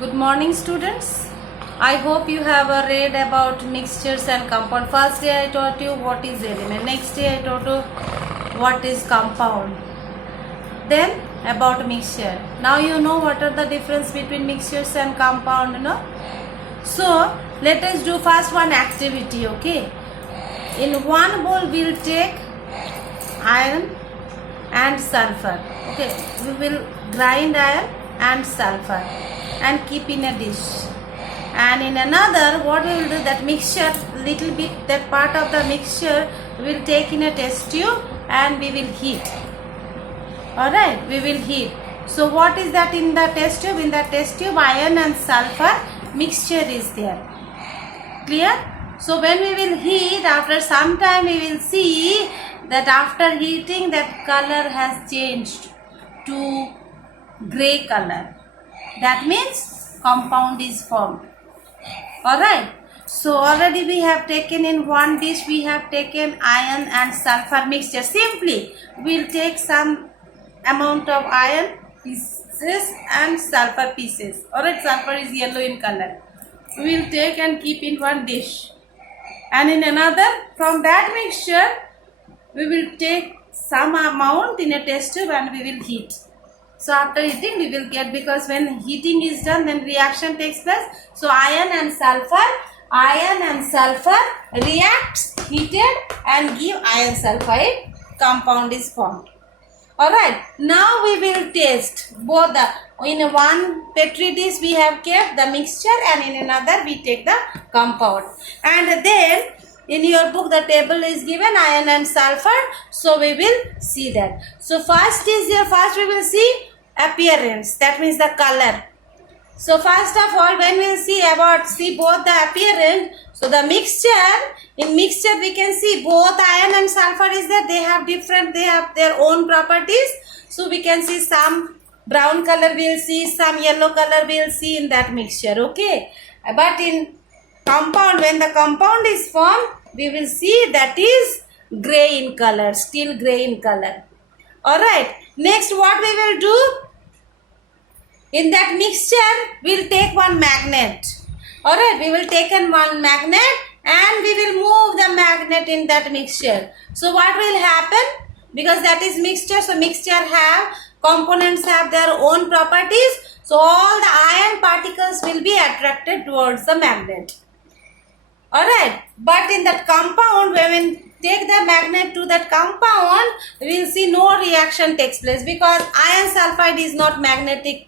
Good morning, students. I hope you have read about mixtures and compound. First day I taught you what is element. Next day I taught you what is compound. Then about mixture. Now you know what are the difference between mixtures and compound, no? So let us do first one activity, okay? In one bowl we'll take iron and sulfur. Okay, we will grind iron and sulfur and keep in a dish. And in another, what we will do, that mixture, little bit, that part of the mixture we will take in a test tube and we will heat. Alright, we will heat. So what is that in the test tube? In the test tube, iron and sulfur mixture is there. Clear? So when we will heat, after some time we will see that after heating that color has changed to grey color. That means compound is formed. Alright. So already we have taken in one dish, we have taken iron and sulfur mixture. Simply we will take some amount of iron pieces and sulfur pieces. Alright, sulfur is yellow in color. We will take and keep in one dish. And in another, from that mixture, we will take some amount in a test tube and we will heat. So after heating, we will get, because when heating is done, then reaction takes place. So iron and sulfur reacts, heated, and give iron sulfide. Compound is formed. Alright, now we will taste both the, in one petri dish we have kept the mixture and in another we take the compound. And then in your book the table is given iron and sulfur, so we will see that. So first we will see appearance, that means the color. So first of all, when we will see both the appearance, so the mixture, in mixture we can see both iron and sulfur is there, they have their own properties. So we can see some brown color we will see, some yellow color we will see in that mixture, okay. But in compound, when the compound is formed, we will see that is grey in color, still grey in color. Alright, next what we will do? In that mixture, we will take one magnet. Alright, we will take one magnet and we will move the magnet in that mixture. So what will happen? Because that is mixture, so components have their own properties. So all the iron particles will be attracted towards the magnet. Alright, but in that compound, when we take the magnet to that compound, we will see no reaction takes place because iron sulfide is not magnetic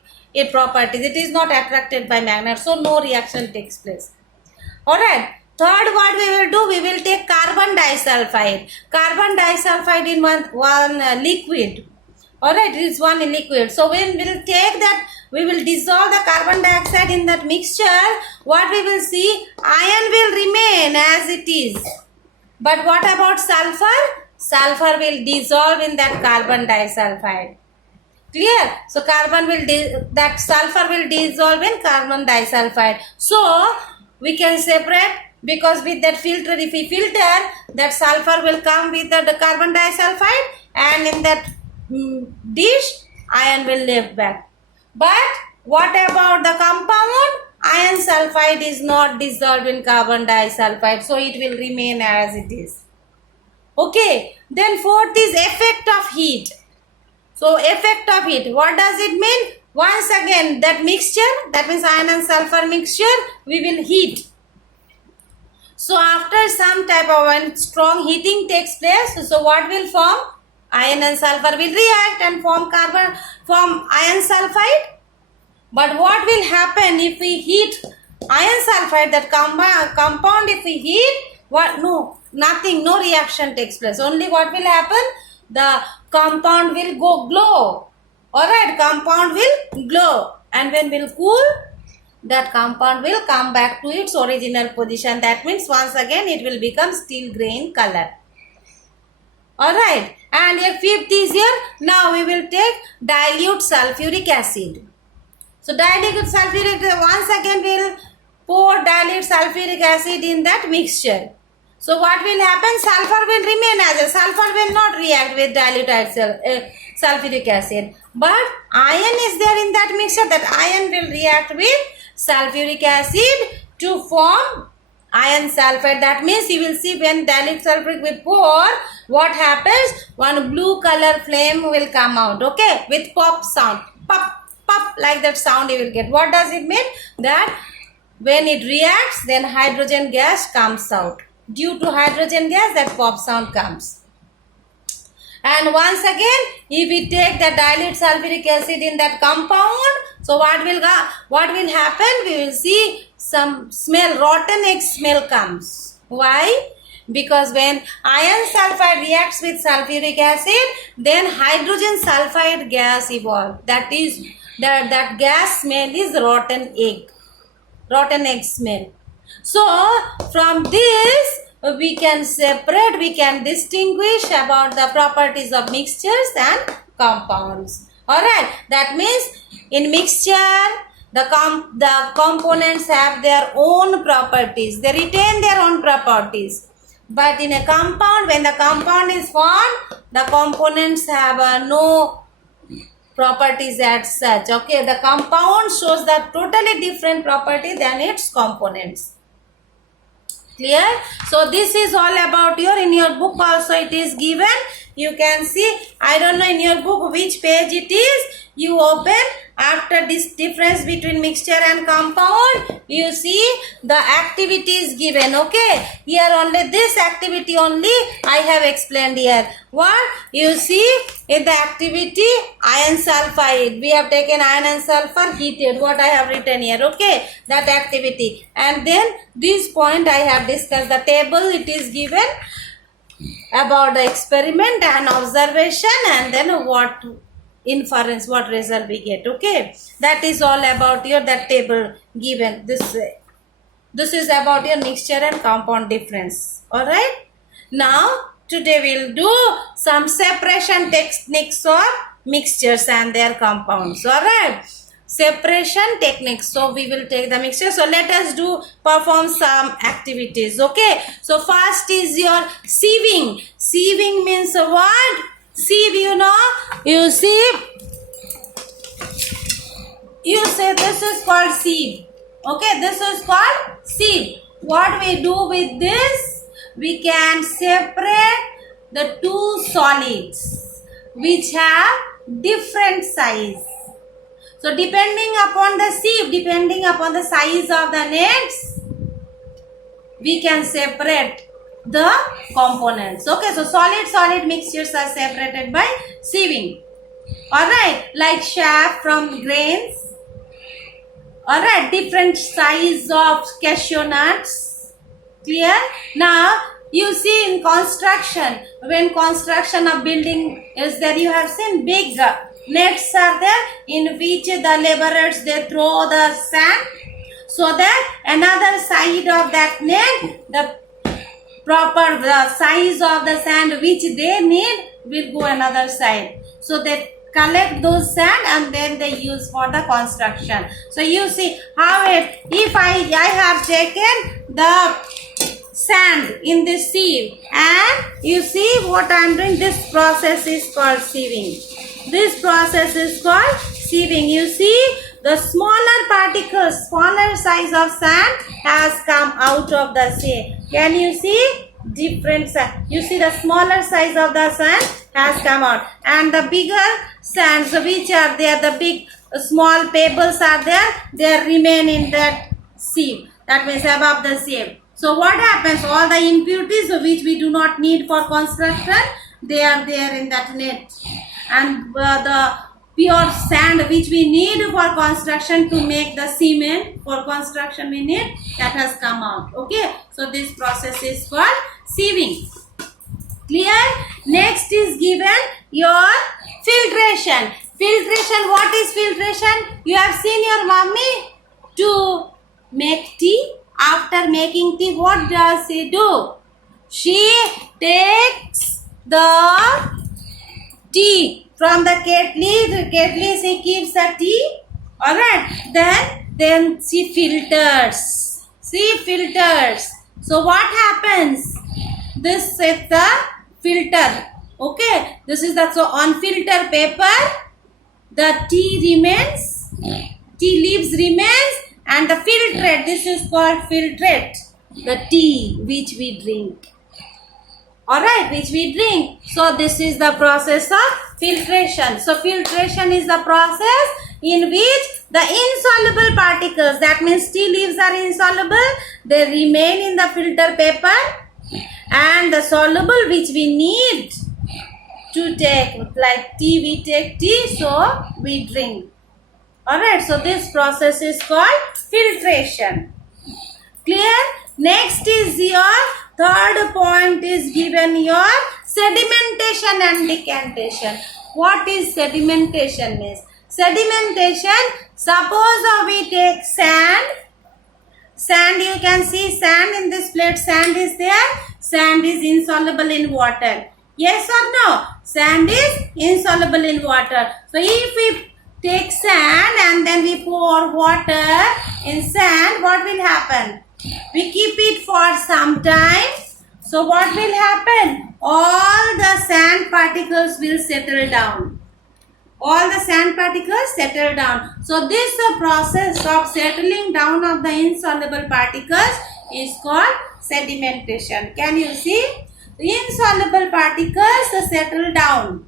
properties. It is not attracted by magnet, so no reaction takes place. Alright, third what we will do, we will take carbon disulfide. Carbon disulfide in one liquid. Alright, it is one liquid. So when we will take that, we will dissolve the carbon dioxide in that mixture. What we will see, iron will remain as it is. But what about sulfur? Sulfur will dissolve in that carbon disulfide. Clear? So that sulfur will dissolve in carbon disulfide. So we can separate, because with that filter, if we filter, that sulfur will come with the carbon disulfide, and in that dish, iron will left back. But what about the compound? Iron sulfide is not dissolved in carbon disulfide, so it will remain as it is. Okay. Then fourth is effect of heat. So effect of heat, what does it mean? Once again, that mixture, that means iron and sulfur mixture, we will heat. So after some type of when strong heating takes place, so what will form? Iron and sulfur will react and form iron sulfide. But what will happen if we heat iron sulfide, that compound, if we heat, no reaction takes place. Only what will happen? The compound will go glow. Alright, compound will glow. And when will cool, that compound will come back to its original position. That means once again it will become steel grey in color. Alright, and a fifth is here. Now we will take dilute sulfuric acid. So dilute sulfuric, once again we will pour dilute sulfuric acid in that mixture. So what will happen? Sulfur will remain as a sulfur will not react with dilute sulfuric acid. But iron is there in that mixture. That iron will react with sulfuric acid to form iron sulfide. That means you will see when dilute sulfuric we pour, what happens? One blue color flame will come out, okay, with pop sound. Pop, pop, like that sound you will get. What does it mean? That when it reacts, then hydrogen gas comes out. Due to hydrogen gas, that pop sound comes. And once again, if we take the dilute sulfuric acid in that compound, so what will happen? We will see some smell, rotten egg smell comes. Why? Because when iron sulfide reacts with sulfuric acid, then hydrogen sulfide gas evolves. That is, that gas smell is rotten egg smell. So from this, we can separate, we can distinguish about the properties of mixtures and compounds. Alright, that means in mixture, the components have their own properties. They retain their own properties. But in a compound, when the compound is formed, the components have no properties as such. Okay, the compound shows the totally different property than its components. Clear? So this is all about in your book also it is given. You can see, I don't know in your book which page it is. You open, after this difference between mixture and compound, you see the activities given. Okay, here only this activity only I have explained here. What you see in the activity, iron sulfide, we have taken iron and sulfur, heated, what I have written here. Okay, that activity. And then this point I have discussed, the table it is given about the experiment and observation, and then what inference, what result we get. Okay, that is all about that table given this way. This is about your mixture and compound difference. All right, now today we'll do some separation techniques of mixtures and their compounds. All right, separation techniques. So we will take the mixture. So let us perform some activities. Okay, so first is your sieving. Sieving means what? Sieve, you see, you say this is called sieve. Okay, this is called sieve. What we do with this? We can separate the two solids which have different size. So depending upon the sieve, depending upon the size of the nets, we can separate the components. Okay, so solid mixtures are separated by sieving. Alright, like chaff from grains. Alright, different size of cashew nuts. Clear? Now you see in construction, when construction of building is there, you have seen big nets are there in which the laborers they throw the sand, so that another side of that net, the size of the sand which they need will go another side. So they collect those sand and then they use for the construction. So you see how if I have taken the sand in this sieve, and you see what I am doing, this process is called sieving. This process is called sieving. You see the smaller particles, smaller size of sand has come out of the sieve. Can you see? Different size. You see the smaller size of the sand has come out, and the bigger sands which are there, the big small pebbles are there, they remain in that sieve. That means above the sieve. So what happens? All the impurities which we do not need for construction, they are there in that net, and the pure sand which we need for construction to make the cement for construction we need, that has come out. Okay, so this process is called sieving. Clear? Next is given your filtration. Filtration, what is filtration? You have seen your mummy to make tea. After making tea, what does she do? She takes the tea from the kettle she keeps the tea. Alright, then she filters. So what happens? This is the filter. Okay, this is the, so on filter paper the tea leaves remains, and the filtrate. This is called filtrate, the tea which we drink. Alright, which we drink. So this is the process of filtration. So filtration is the process in which the insoluble particles, that means tea leaves are insoluble, they remain in the filter paper, and the soluble which we need to take, like tea, we take tea, so we drink. Alright, so this process is called filtration. Clear? Next is your third point is given your sedimentation and decantation. What is sedimentation means? Sedimentation, suppose we take sand. Sand, you can see sand in this plate, sand is there. Sand is insoluble in water. Yes or no? Sand is insoluble in water. So if we take sand and then we pour water in sand, what will happen? We keep it for some time. So what will happen? All the sand particles will settle down. All the sand particles settle down. So this process of settling down of the insoluble particles is called sedimentation. Can you see? The insoluble particles settle down.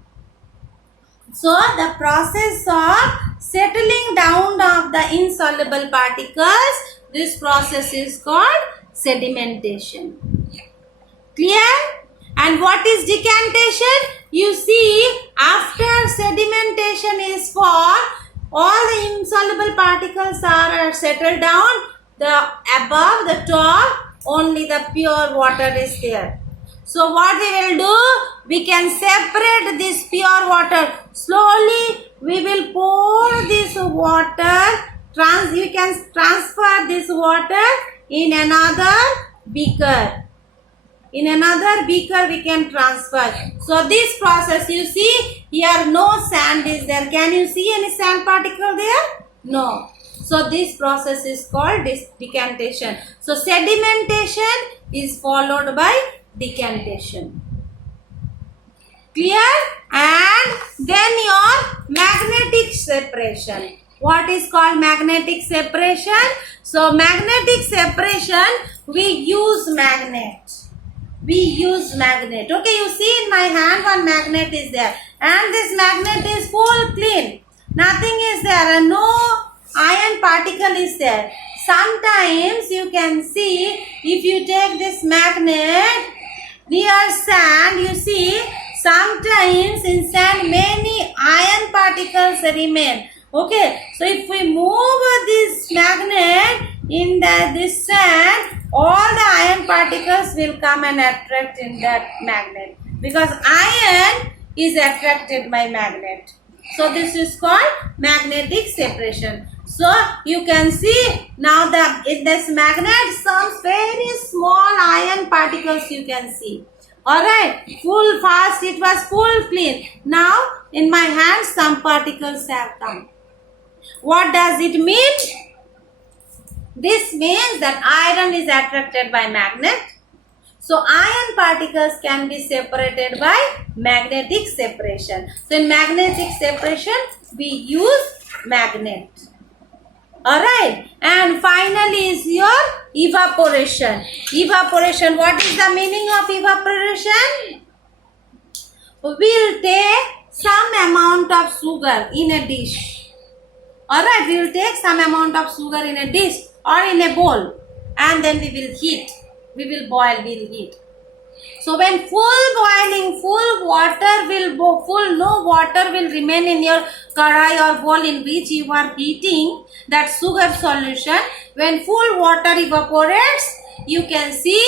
So the process of settling down of the insoluble particles, this process is called sedimentation. Clear? And what is decantation? You see, after sedimentation is for all the insoluble particles are settled down, the above the top only the pure water is there. So what we will do, we can separate this pure water. Slowly we will pour this water, you can transfer this water in another beaker. In another beaker we can transfer. So this process, you see here no sand is there. Can you see any sand particle there? No. So this process is called decantation. So sedimentation is followed by decantation. Clear? And then your magnetic separation. What is called magnetic separation? So magnetic separation, we use magnet. We use magnet. Okay, you see in my hand one magnet is there. And this magnet is full clean. Nothing is there and no iron particle is there. Sometimes you can see if you take this magnet near sand, you see sometimes in sand many iron particles remain. Okay, so if we move this magnet in this sand, all the iron particles will come and attract in that magnet because iron is attracted by magnet. So this is called magnetic separation. So you can see now that in this magnet some very small iron particles you can see. Alright, full fast it was full clean. Now in my hand some particles have come. What does it mean? This means that iron is attracted by magnet. So iron particles can be separated by magnetic separation. So in magnetic separation we use magnet. Alright, and finally is your evaporation. Evaporation, what is the meaning of evaporation? We'll take some amount of sugar in a dish. Alright, we will take some amount of sugar in a dish or in a bowl and then we will heat. We will boil, we will heat. So when full boiling, full water will no water will remain in your karai or bowl in which you are heating that sugar solution. When full water evaporates, you can see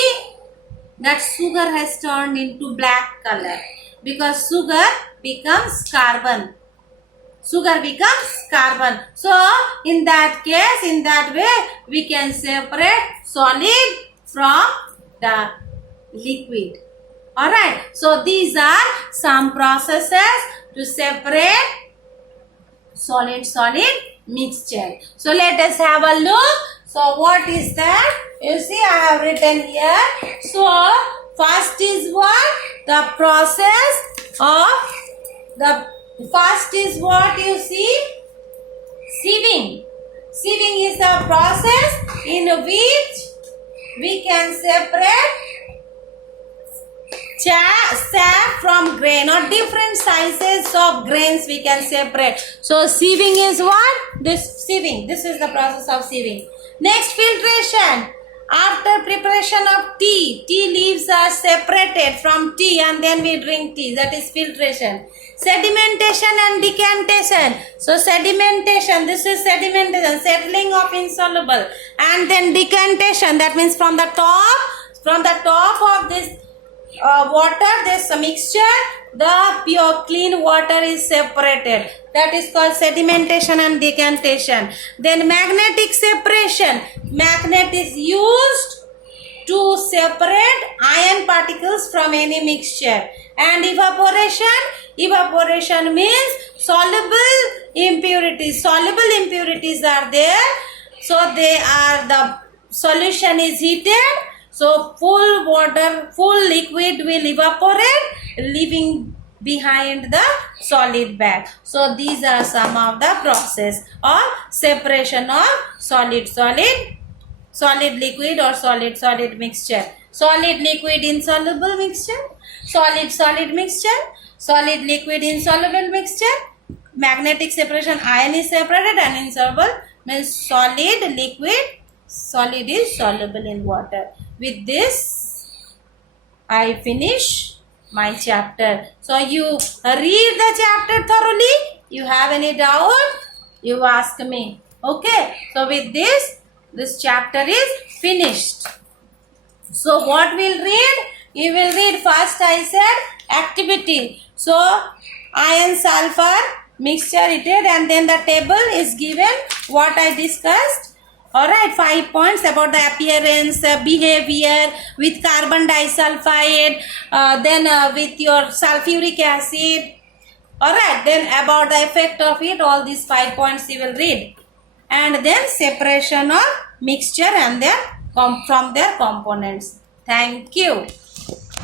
that sugar has turned into black color because sugar becomes carbon. Sugar becomes carbon. So in that case, in that way, we can separate solid from the liquid. Alright, so these are some processes to separate solid mixture. So let us have a look. So what is that? You see I have written here. So first is what? The process of the first is what you see? Sieving. Sieving is a process in which we can separate sap from grain, or different sizes of grains we can separate. So sieving is what? This sieving. This is the process of sieving. Next, filtration. After preparation of tea leaves are separated from tea and then we drink tea. That is filtration. Sedimentation and decantation. So sedimentation, this is sedimentation, settling of insoluble, and then decantation. That means from the top of this water, this mixture, the pure clean water is separated. That is called sedimentation and decantation. Then magnetic separation. Magnet is used to separate iron particles from any mixture. And evaporation means soluble impurities. Soluble impurities are there, so they are, the solution is heated, so full liquid will evaporate, leaving behind the solid bag. So these are some of the process of separation of solid liquid or solid mixture. Solid liquid insoluble mixture, solid mixture, solid liquid insoluble mixture. Magnetic separation, iron is separated, and insoluble means solid liquid, solid is soluble in water. With this I finish my chapter. So you read the chapter thoroughly. You have any doubt, you ask me. Okay, so with this chapter is finished. So what we'll read? You will read first, I said, activity. So iron sulfur mixture heated, and then the table is given what I discussed. Alright, 5 points about the appearance, behavior with carbon disulfide, then with your sulfuric acid. Alright, then about the effect of it, all these 5 points you will read. And then separation of mixture and then from their components. Thank you.